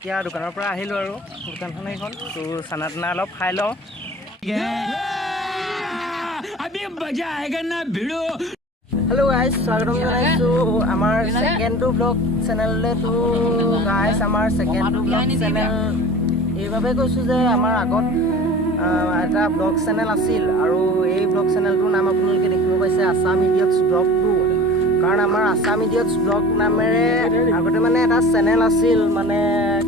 এতিয়া দোকানৰ পৰা আহিলোঁ আৰু দোকানখন এইখন তো চানা টানা অলপ খাই লওঁ। হেল্ল' গাইজ, স্বাগতম জনাইছোঁ আমাৰ ছেকেণ্ড টু ব্লগ চেনেললৈ। তো গাইজ, আমাৰ ছেকেণ্ড টু ব্লগ চেনেল এইবাবে কৈছোঁ যে আমাৰ আগত এটা ব্লগ চেনেল আছিল আৰু এই ব্লগ চেনেলটোৰ নাম আপোনালোকে দেখিব পাইছে আছাম ইডিয়টছ ব্লগ 2। কাৰণ আমাৰ আছাম ইডিয়টছ ব্লগ নামেৰে আগতে মানে এটা চেনেল আছিল, মানে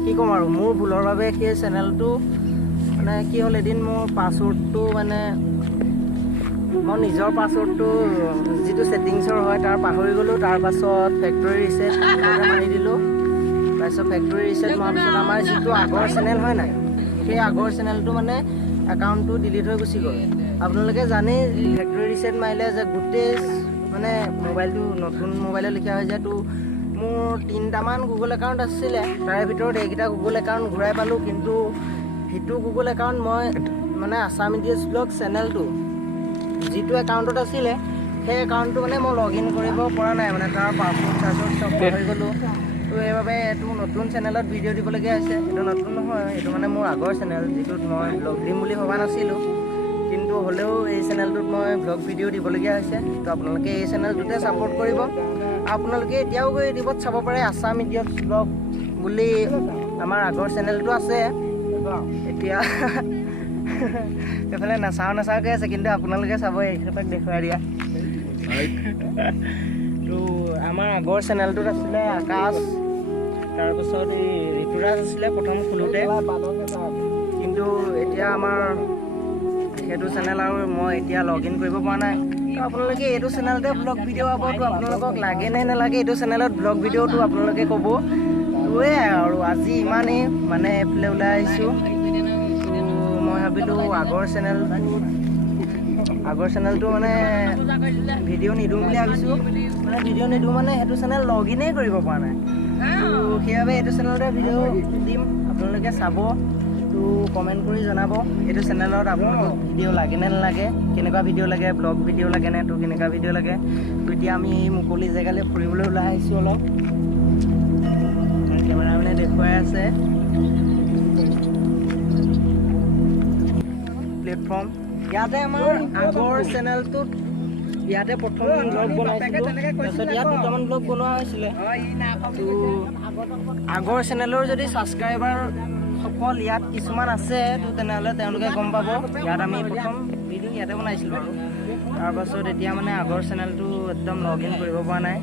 কি ক'ম আৰু মোৰ ভুলৰ বাবে সেই চেনেলটো মানে কি হ'ল, এদিন মোৰ পাছৱৰ্ডটো মানে মই নিজৰ পাছৱৰ্ডটো যিটো ছেটিংছৰ হয় তাৰ পাহৰি গ'লোঁ। তাৰপাছত ফেক্টৰী ৰিছেট মাৰি দিলোঁ। তাৰপিছত ফেক্টৰী ৰিছেট মৰাৰ পিছত আমাৰ যিটো আগৰ চেনেল হয় নাই, সেই আগৰ চেনেলটো মানে একাউণ্টটো ডিলিট হৈ গুচি গ'ল। আপোনালোকে জানেই ফেক্টৰী ৰিছেট মাৰিলে যে গোটেই মানে মোবাইলটো নতুন মোবাইলত লিখা হৈ যায়। তো মোৰ 3টামান গুগল একাউণ্ট আছিলে, তাৰে ভিতৰত এইকেইটা গুগল একাউণ্ট ঘূৰাই পালোঁ। কিন্তু সেইটো গুগল একাউণ্ট মই মানে আছাম ইডিয়টছ ব্লগ চেনেলটো যিটো একাউণ্টত আছিলে সেই একাউণ্টটো মানে মই লগ ইন কৰিব পৰা নাই, মানে তাৰ পাছৱৰ্ড চাছৱৰ্ড চব পাহৰি গ'লোঁ। তো সেইবাবে এইটো নতুন চেনেলত ভিডিঅ' দিবলগীয়া হৈছে। এইটো নতুন নহয়, এইটো মানে মোৰ আগৰ চেনেল, যিটোত মই ব্লগ দিম বুলি ভবা নাছিলোঁ। কিন্তু হ'লেও এই চেনেলটোত মই ব্লগ ভিডিঅ' দিবলগীয়া হৈছে। তো আপোনালোকে এই চেনেলটোতে ছাপোৰ্ট কৰিব। আপোনালোকে এতিয়াও গৈ ইউটিউবত চাব পাৰে আছাম ইডিয়টছ ব্লগ বুলি আমাৰ আগৰ চেনেলটো আছে। এতিয়া এইফালে নাচাওঁকৈ আছে, কিন্তু আপোনালোকে চাব, এইক্ষেত্ৰত দেখুৱাই দিয়া। তো আমাৰ আগৰ চেনেলটোত আছিলে আকাশ, তাৰপিছত এই ঋতুৰাজ আছিলে প্ৰথম খোলোতে। কিন্তু এতিয়া আমাৰ সেইটো চেনেল আৰু মই এতিয়া লগ ইন কৰিব পৰা নাই। তো আপোনালোকে এইটো চেনেলতে ব্লগ ভিডিঅ' পাব। তো আপোনালোকক লাগে নে নালাগে এইটো চেনেলত ব্লগ ভিডিঅ'টো আপোনালোকে ক'ব। তোৱে আৰু আজি ইমানেই, মানে এইফালে ওলাই আহিছোঁ। মই ভাবিলোঁ আগৰ চেনেলটো মানে ভিডিঅ' নিদিওঁ বুলি ভাবিছোঁ। মানে ভিডিঅ' নিদিওঁ মানে সেইটো চেনেল লগ ইনেই কৰিব পৰা নাই। তো সেইবাবে এইটো চেনেলতে ভিডিঅ' দিম, আপোনালোকে চাব। তো কমেণ্ট কৰি জনাব এইটো চেনেলত আপোনালোকক ভিডিঅ' লাগে নে নালাগে, কেনেকুৱা ভিডিঅ' লাগে, ব্লগ ভিডিঅ' লাগে নে তো কেনেকুৱা ভিডিঅ' লাগে। তো এতিয়া আমি মুকলি জেগালৈ ফুৰিবলৈ ওলাই আহিছোঁ অলপ। কেমেৰামেনে দেখুৱাই আছে প্লেটফৰ্ম। ইয়াতে আমাৰ আগৰ চেনেলটোত ইয়াতে প্ৰথম ব্লগ বনাইছিলোঁ, তাৰপিছত ইয়াত 2টামান ব্লগ বনোৱা হৈছিলে। তো আগৰ চেনেলৰ যদি ছাবস্ক্ৰাইবাৰ সকল ইয়াত কিছুমান আছে, তো তেনেহ'লে তেওঁলোকে গম পাব। ইয়াত আমি প্ৰথম ভিডিঅ' ইয়াতে বনাইছিলোঁ আৰু তাৰপাছত এতিয়া মানে আগৰ চেনেলটো একদম লগ ইন কৰিব পৰা নাই।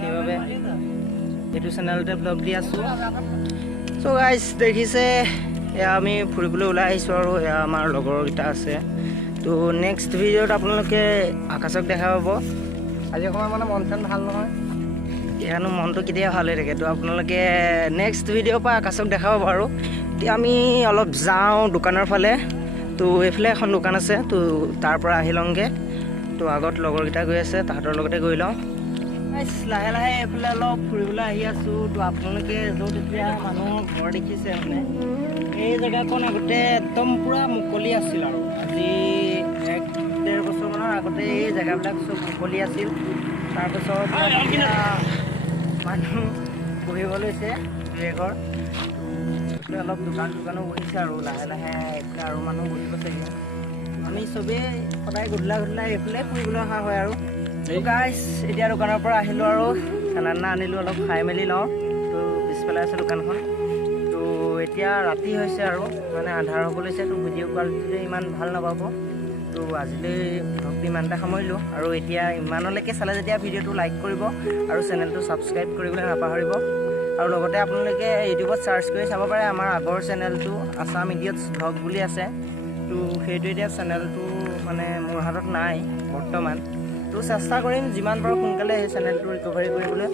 সেইবাবে এইটো চেনেলতে ব্লগ দি আছোঁ। চ' গাইজ, দেখিছে এয়া আমি ফুৰিবলৈ ওলাই আহিছোঁ আৰু এয়া আমাৰ লগৰকেইটা আছে। তো নেক্সট ভিডিঅ'ত আপোনালোকে আকাশক দেখা পাব। আজি অকণমান মানে মন চন ভাল নহয়, এয়ানো মনটো কেতিয়া ভাল হৈ থাকে। তো আপোনালোকে নেক্সট ভিডিঅ'ৰ পৰা আকাশক দেখা পাব। আৰু এতিয়া আমি অলপ যাওঁ দোকানৰ ফালে। তো এইফালে এখন দোকান আছে, তো তাৰ পৰা আহি লওঁগৈ। তো আগত লগৰকেইটা গৈ আছে, তাহাঁতৰ লগতে গৈ লওঁ। লাহে লাহে এইফালে অলপ ফুৰিবলৈ আহি আছোঁ। তো আপোনালোকে য'ত এতিয়া মানুহৰ ঘৰ দেখিছে, মানে এই জেগাকণ আগতে একদম পূৰা মুকলি আছিল। আৰু আজি 1-1.5 বছৰমানৰ আগতে এই জেগাবিলাক চব মুকলি আছিল। তাৰপিছত মানুহ বহিব লৈছে দুই-এঘৰ। এইফালে অলপ দোকানো বহিছে আৰু লাহে লাহে এইফালে আৰু মানুহ বহিব চাগে। আমি চবেই সদায় গধূলা এইফালে ফুৰিবলৈ অহা হয় আৰু। গাইজ, এতিয়া দোকানৰ পৰা আহিলোঁ আৰু চানা আনিলোঁ, অলপ খাই মেলি লওঁ। তো পিছফালে আছে দোকানখন। তো এতিয়া ৰাতি হৈছে আৰু মানে আন্ধাৰ হ'ব লৈছে। তো ভিডিঅ' কোৱালিটিটো ইমান ভাল নাপাব। তো আজিলৈ ভক্তি ইমানটা সামৰিলোঁ। আৰু এতিয়া ইমানলৈকে চালে যেতিয়া ভিডিঅ'টো লাইক কৰিব আৰু চেনেলটো ছাবস্ক্ৰাইব কৰিবলৈ নাপাহৰিব। আৰু লগতে আপোনালোকে ইউটিউবত চাৰ্চ কৰি চাব পাৰে আমাৰ আগৰ চেনেলটো আছাম ইডিয়টছ ব্লগ বুলি আছে। তো সেইটো এতিয়া চেনেলটো মানে মোৰ হাতত নাই বৰ্তমান। তো চেষ্টা কৰিম যিমান পাৰোঁ সোনকালে সেই চেনেলটো ৰিকভাৰী কৰিবলৈ।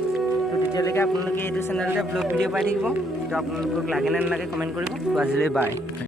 তো তেতিয়ালৈকে আপোনালোকে এইটো চেনেলতে ব্লগ ভিডিঅ' পাই থাকিব। তো আপোনালোকক লাগে নে নালাগে কমেণ্ট কৰিব। তো আজিলৈ বাই।